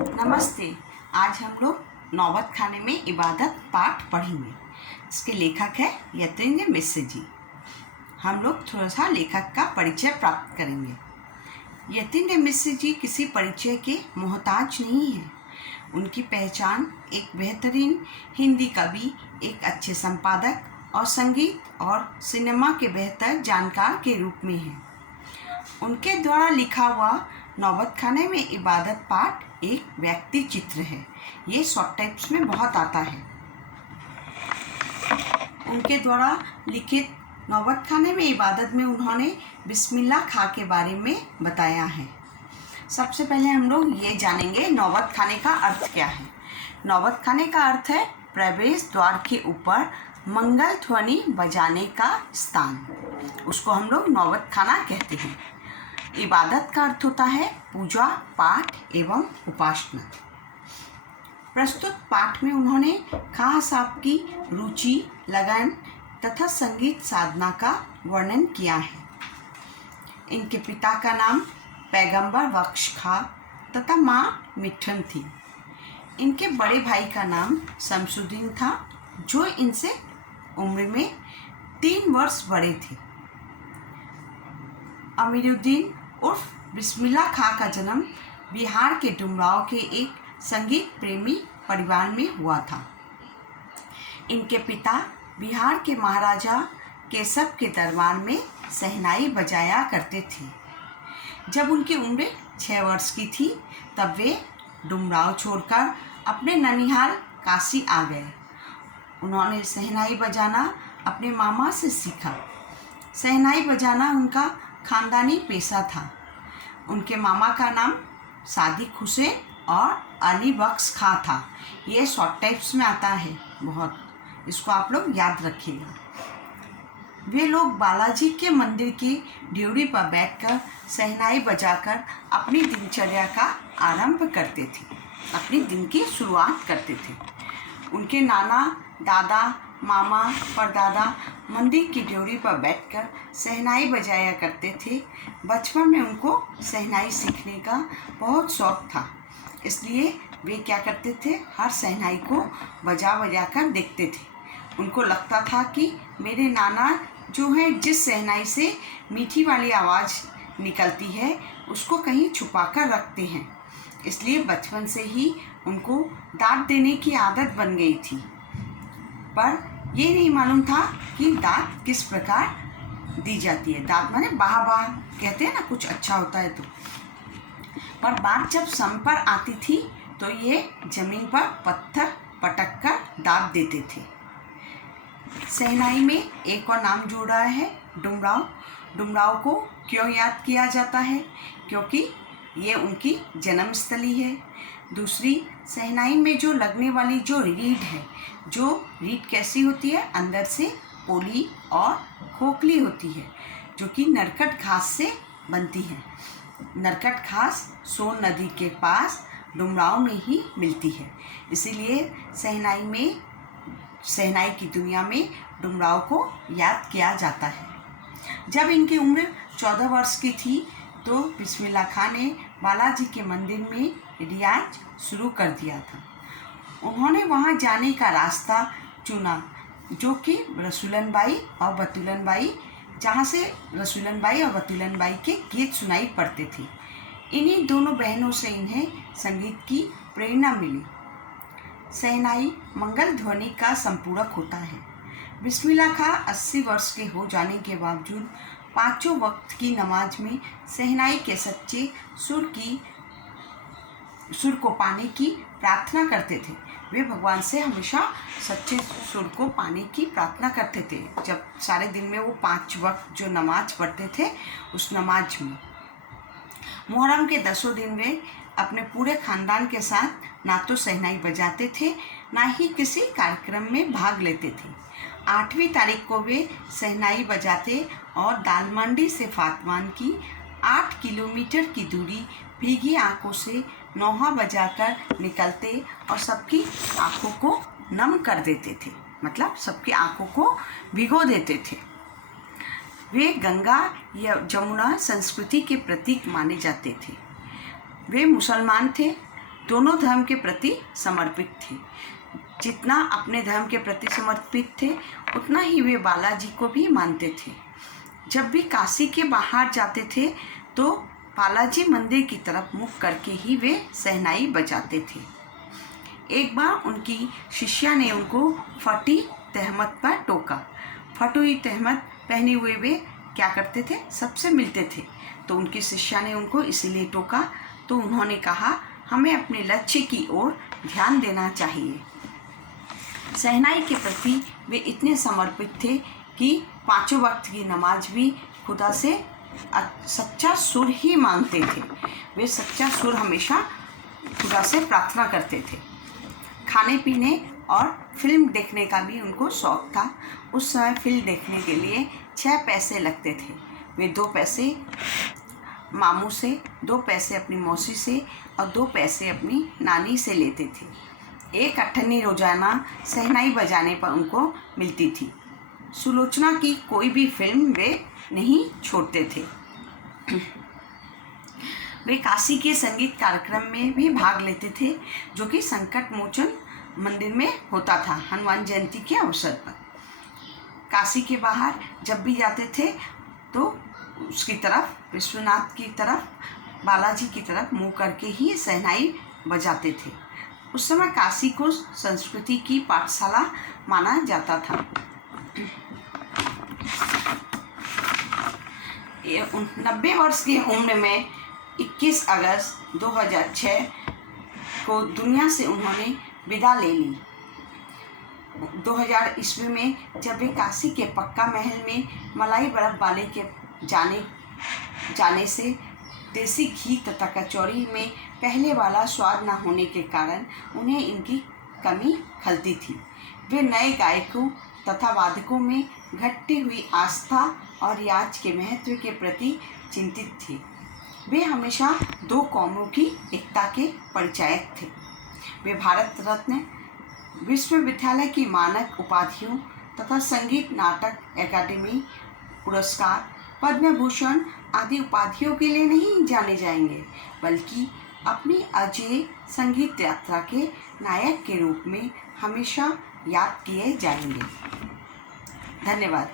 नमस्ते। आज हम लोग नौबत खाने में इबादत पाठ पढ़ेंगे। इसके लेखक है यतीन्द्र मिश्र जी। हम लोग थोड़ा सा लेखक का परिचय प्राप्त करेंगे। यतीन्द्र मिश्र जी किसी परिचय के मोहताज नहीं हैं। उनकी पहचान एक बेहतरीन हिंदी कवि, एक अच्छे संपादक और संगीत और सिनेमा के बेहतर जानकार के रूप में है। उनके द्वारा लिखा हुआ नौबत खाने में इबादत पाठ एक व्यक्ति चित्र है। ये शॉर्ट टाइप्स में बहुत आता है। उनके द्वारा लिखित नौबत खाने में इबादत में उन्होंने बिस्मिल्लाह खां के बारे में बताया है। सबसे पहले हम लोग ये जानेंगे नौबत खाने का अर्थ क्या है। नौबत खाने का अर्थ है प्रवेश द्वार के ऊपर मंगल ध्वनि बजाने का स्थान। उसको हम लोग नौबत खाना कहते हैं। इबादत का अर्थ होता है पूजा, पाठ एवं उपासना। प्रस्तुत पाठ में उन्होंने खां साहब की रुचि, लगन तथा संगीत साधना का वर्णन किया है। इनके पिता का नाम पैगंबर बख्श खां तथा माँ मिठन थी। इनके बड़े भाई का नाम शमसुद्दीन था, जो इनसे उम्र में 3 वर्ष बड़े थे। अमीरुद्दीन उर्फ बिस्मिल्लाह खां का जन्म बिहार के डुमरांव के एक संगीत प्रेमी परिवार में हुआ था। इनके पिता बिहार के महाराजा केशव के दरबार में शहनाई बजाया करते थे। जब उनकी उम्र 6 वर्ष की थी तब वे डुमरांव छोड़कर अपने ननिहाल काशी आ गए। उन्होंने शहनाई बजाना अपने मामा से सीखा। शहनाई बजाना उनका खानदानी पेशा था। उनके मामा का नाम सादिक हुसैन और अली बख्श खां था। ये शॉर्ट टाइप्स में आता है बहुत, इसको आप लोग याद रखिएगा। वे लोग बालाजी के मंदिर की ड्योढ़ी पर बैठकर शहनाई बजाकर अपनी दिनचर्या का आरंभ करते थे, अपनी दिन की शुरुआत करते थे। उनके नाना, दादा, मामा, परदादा मंदिर की ड्योढ़ी पर बैठकर शहनाई बजाया करते थे। बचपन में उनको शहनाई सीखने का बहुत शौक़ था, इसलिए वे क्या करते थे, हर शहनाई को बजा बजा कर देखते थे। उनको लगता था कि मेरे नाना जो है जिस शहनाई से मीठी वाली आवाज़ निकलती है उसको कहीं छुपा कर रखते हैं, इसलिए बचपन से ही उनको दाँत देने की आदत बन गई थी। पर ये नहीं मालूम था कि दाँत किस प्रकार दी जाती है। दाँत माने बाह बाह कहते हैं ना, कुछ अच्छा होता है तो। पर बात जब सम पर आती थी तो ये जमीन पर पत्थर पटक कर दाब देते थे। शहनाई में एक और नाम जोड़ा है, डुमरांव। डुमरांव को क्यों याद किया जाता है? क्योंकि ये उनकी जन्मस्थली है। दूसरी, शहनाई में जो लगने वाली जो रीढ़ है, जो रीढ़ कैसी होती है, अंदर से पोली और खोखली होती है, जो कि नरकट घास से बनती है। नरकट घास सोन नदी के पास डुमरांव में ही मिलती है, इसीलिए शहनाई की दुनिया में डुमरांव को याद किया जाता है। जब इनकी उम्र 14 वर्ष की थी तो बिस्मिल्लाह खां ने बालाजी के मंदिर में रियाज शुरू कर दिया था। उन्होंने वहां जाने का रास्ता चुना, जो कि रसूलन बाई और बतूलन बाई, जहाँ से रसूलन बाई और बतूलन बाई के गीत सुनाई पड़ते थे। इन्हीं दोनों बहनों से इन्हें संगीत की प्रेरणा मिली। शहनाई मंगल ध्वनि का संपूरक होता है। बिस्मिल्लाह खां 80 वर्ष के हो जाने के बावजूद 5 वक्त की नमाज में शहनाई के सच्चे सुर को पाने की प्रार्थना करते थे। वे भगवान से हमेशा सच्चे सुर को पाने की प्रार्थना करते थे। जब सारे दिन में वो 5 वक्त जो नमाज पढ़ते थे, उस नमाज में मुहर्रम के 10 दिन वे अपने पूरे खानदान के साथ ना तो शहनाई बजाते थे, ना ही किसी कार्यक्रम में भाग लेते थे। 8वीं तारीख को वे शहनाई बजाते और दालमंडी से फातवान की 8 किलोमीटर की दूरी भीगी आंखों से नौहा बजाकर निकलते और सबकी आंखों को नम कर देते थे, मतलब सबकी आंखों को भिगो देते थे। वे गंगा या जमुना संस्कृति के प्रतीक माने जाते थे। वे मुसलमान थे, दोनों धर्म के प्रति समर्पित थे। जितना अपने धर्म के प्रति समर्पित थे उतना ही वे बालाजी को भी मानते थे। जब भी काशी के बाहर जाते थे तो बालाजी मंदिर की तरफ मुख करके ही वे शहनाई बजाते थे। एक बार उनकी शिष्या ने उनको फटी तहमत पर टोका। फटी तहमत पहने हुए वे क्या करते थे, सबसे मिलते थे। तो उनकी शिष्या ने उनको इसीलिए टोका। तो उन्होंने कहा, हमें अपने लक्ष्य की ओर ध्यान देना चाहिए। शहनाई के प्रति वे इतने समर्पित थे कि 5 वक्त की नमाज भी खुदा से सच्चा सुर ही मांगते थे। वे सच्चा सुर हमेशा खुदा से प्रार्थना करते थे। खाने पीने और फिल्म देखने का भी उनको शौक़ था। उस समय फिल्म देखने के लिए 6 पैसे लगते थे। वे 2 पैसे मामू से, 2 पैसे अपनी मौसी से और 2 पैसे अपनी नानी से लेते थे। एक अठन्नी रोजाना शहनाई बजाने पर उनको मिलती थी। सुलोचना की कोई भी फिल्म वे नहीं छोड़ते थे। वे काशी के संगीत कार्यक्रम में भी भाग लेते थे, जो कि संकट मोचन मंदिर में होता था हनुमान जयंती के अवसर पर। काशी के बाहर जब भी जाते थे तो उसकी तरफ, विश्वनाथ की तरफ, बालाजी की तरफ मुँह करके ही शहनाई बजाते थे। उस समय काशी को संस्कृति की पाठशाला माना जाता था। 90 वर्ष की उम्र में 21 अगस्त 2006 को दुनिया से उन्होंने विदा ले ली। 2000 ईस्वी में जब वे काशी के पक्का महल में मलाई बर्फ वाले के जाने से देसी घी तथा कचौड़ी में पहले वाला स्वाद न होने के कारण उन्हें इनकी कमी खलती थी। वे नए गायकों तथा वादकों में घटती हुई आस्था और रियाज के महत्व के प्रति चिंतित थे। वे हमेशा 2 कौमों की एकता के परिचायक थे। वे भारत रत्न, विश्वविद्यालय की मानक उपाधियों तथा संगीत नाटक अकादमी पुरस्कार, पद्म भूषण आदि उपाधियों के लिए नहीं जाने जाएंगे, बल्कि अपनी अजेय संगीत यात्रा के नायक के रूप में हमेशा याद किए जाएंगे। धन्यवाद।